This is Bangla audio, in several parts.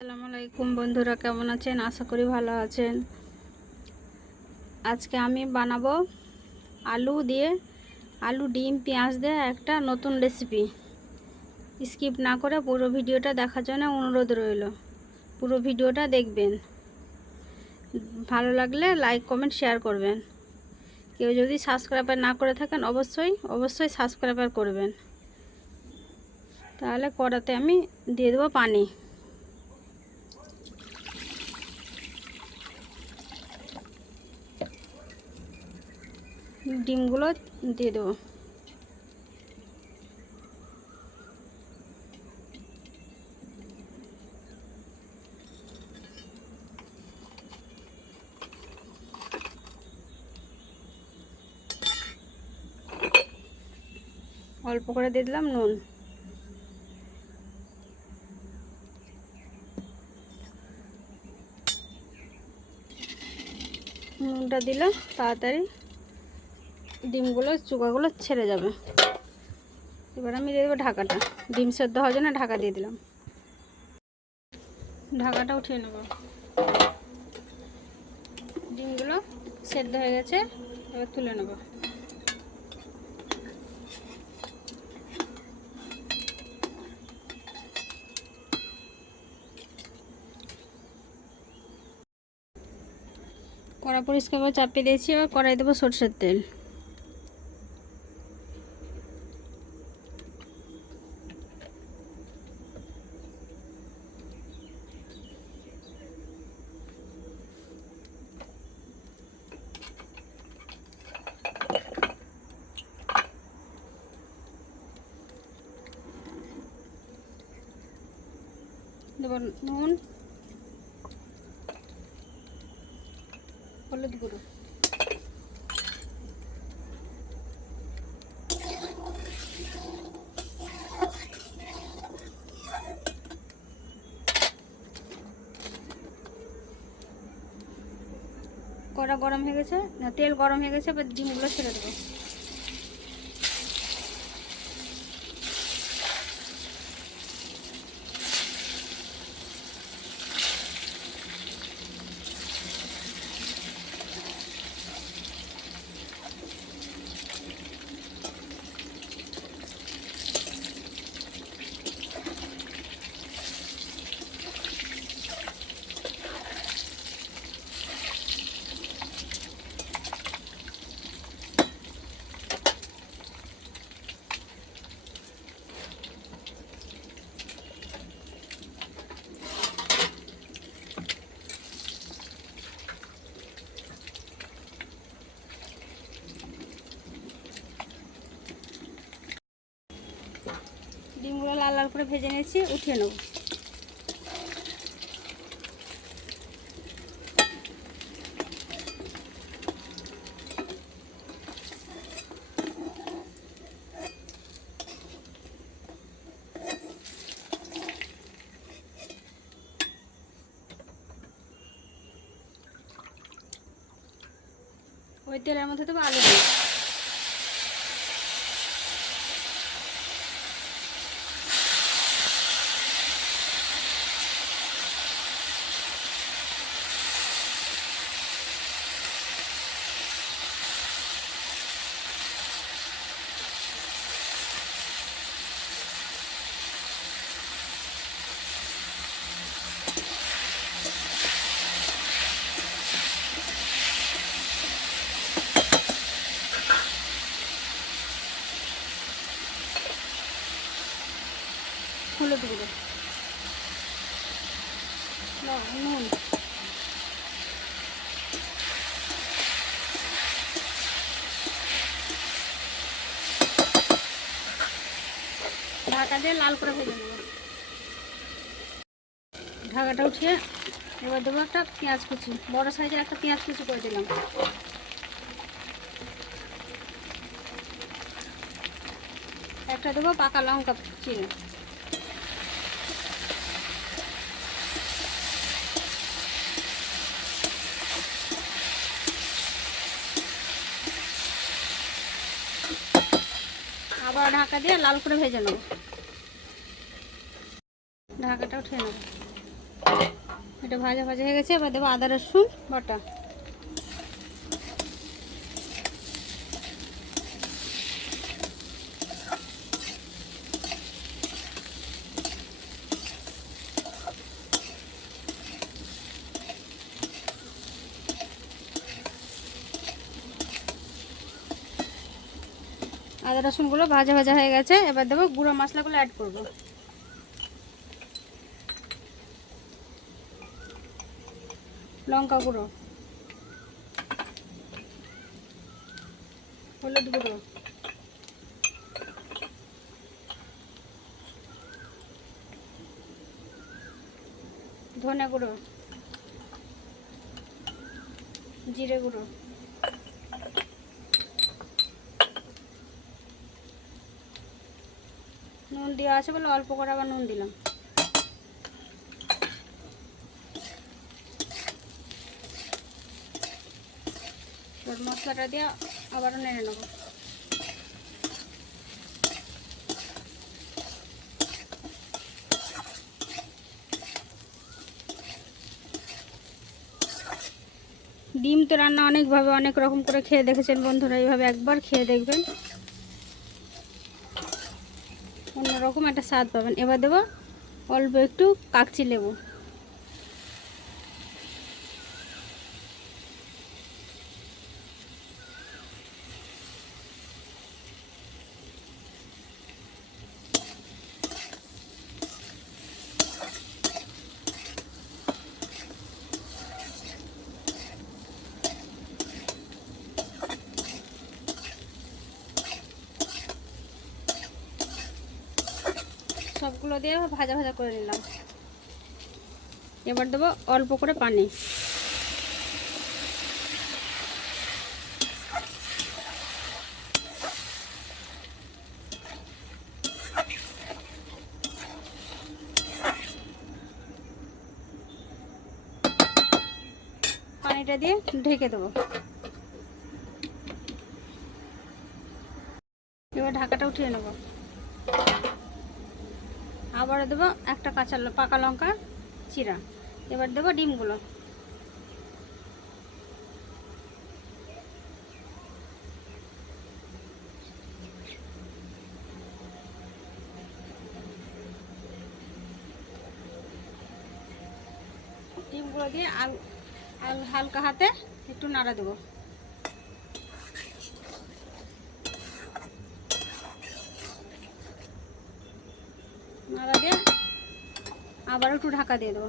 আসসালামু আলাইকুম বন্ধুরা, কেমন আছেন? আশা করি ভালো আছেন। আজকে আমি বানাবো আলু দিয়ে আলু ডিম, পেঁয়াজ দিয়ে একটা নতুন রেসিপি স্কিপ না করে পুরো ভিডিওটা দেখার জন্য অনুরোধ রইল। পুরো ভিডিওটা দেখবেন। ভালো লাগলে লাইক কমেন্ট শেয়ার করবেন। কেউ যদি সাবস্ক্রাইবার না করে থাকেন, অবশ্যই অবশ্যই সাবস্ক্রাইবার করবেন। তাহলে কড়াতে আমি দিয়ে দেবো পানি। ডিমগুলো দিয়ে দেবো। অল্প করে দিয়ে দিলাম নুন। নুনটা দিলাম তাড়াতাড়ি। ডিমগুলো, চুকাগুলো ছেড়ে যাবে। এবার আমি দিয়ে দেবো ঢাকাটা। ডিম সেদ্ধ হওয়ার জন্য ঢাকা দিয়ে দিলাম। ঢাকাটা উঠিয়ে নেব। ডিমগুলো সেদ্ধ হয়ে গেছে, এবার তুলে নেব। কড়া পরিষ্কার করে চাপিয়ে দিয়েছি, এবার কড়াই দেবো সরষের তেল। দেবো নুন, হলুদ গুঁড়ো। কড়া গরম হয়ে গেছে, না, তেল গরম হয়ে গেছে, এবার ডিমগুলো ছেড়ে দেবো ডিমগুলো লাল করে ভেজে নিয়েছি উঠিয়ে নেব। ওই তেলের মধ্যে তো আলু দিয়ে। হলুদ গুঁড়ো নুন। ঢাকা দিয়ে লাল করে ভেজে ঢাকাটা উঠিয়ে এবার দেবো একটা পেঁয়াজ কুচি। বড় সাইজের একটা পেঁয়াজ কুচি করে দিলাম। একটা দেবো পাকা লঙ্কা চিনি। আবার ঢাকা দিয়ে লাল করে ভেজে নেব। ঢাকাটা উঠিয়ে নেব। এটা ভাজা ভাজা হয়ে গেছে, এবার দেবো আদা রসুন বাটা। আদা রসুনগুলো ভাজা ভাজা হয়ে গেছে। এবার দেবো গুঁড়ো মশলাগুলো অ্যাড করব। লঙ্কা গুঁড়ো। হলুদ গুঁড়ো। ধনে গুঁড়ো। জিরে গুঁড়ো। নুন দেওয়া আছে বলে অল্প করে আবার নুন দিলাম। মশলাটা দিয়ে আবারও নেড়ে নেব। ডিম তো রান্না অনেকভাবে অনেক রকম করে খেয়ে দেখেছেন বন্ধুরা, এইভাবে একবার খেয়ে দেখবেন। অন্যরকম একটা স্বাদ পাবেন। এবার দেবো অল্প একটু কাকচি লেবু। সবগুলো দিয়ে ভাজা ভাজা করে নিলাম। এবার দেবো অল্প করে পানি। পানিটা দিয়ে ঢেকে দেবো। এবার ঢাকাটা উঠিয়ে নেব। আবারও দেবো একটা কাঁচা পাকা লঙ্কা চিরা। এবার দেবো ডিমগুলো। ডিমগুলো দিয়ে আল আল হালকা হাতে একটু নাড়া দেবো। নাড়া দিয়ে আবার একটু ঢাকা দিয়ে দেবো।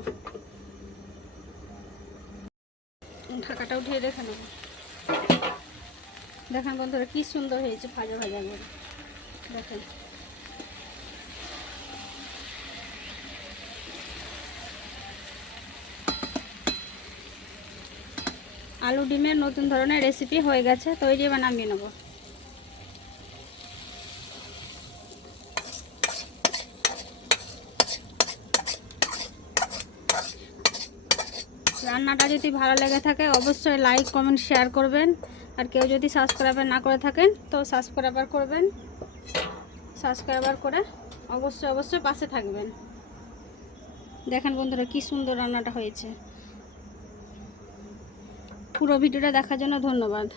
ঢাকাটা উঠিয়ে রেখে নেব। দেখেন বন্ধুরা, কি সুন্দর হয়েছে ভাজা ভাজা করে। দেখেন। আলু ডিমের নতুন ধরনের রেসিপি হয়ে গেছে তৈরি এবার নামিয়ে নেব রান্নাটা যদি ভালো লেগে থাকে, অবশ্যই লাইক কমেন্ট শেয়ার করবেন। আর কেউ যদি সাবস্ক্রাইবার না করে থাকেন, তো সাবস্ক্রাইবার করবেন। সাবস্ক্রাইবার করে অবশ্যই অবশ্যই পাশে থাকবেন। দেখেন বন্ধুরা, কি সুন্দর রান্নাটা হয়েছে। পুরো ভিডিওটা দেখার জন্য ধন্যবাদ।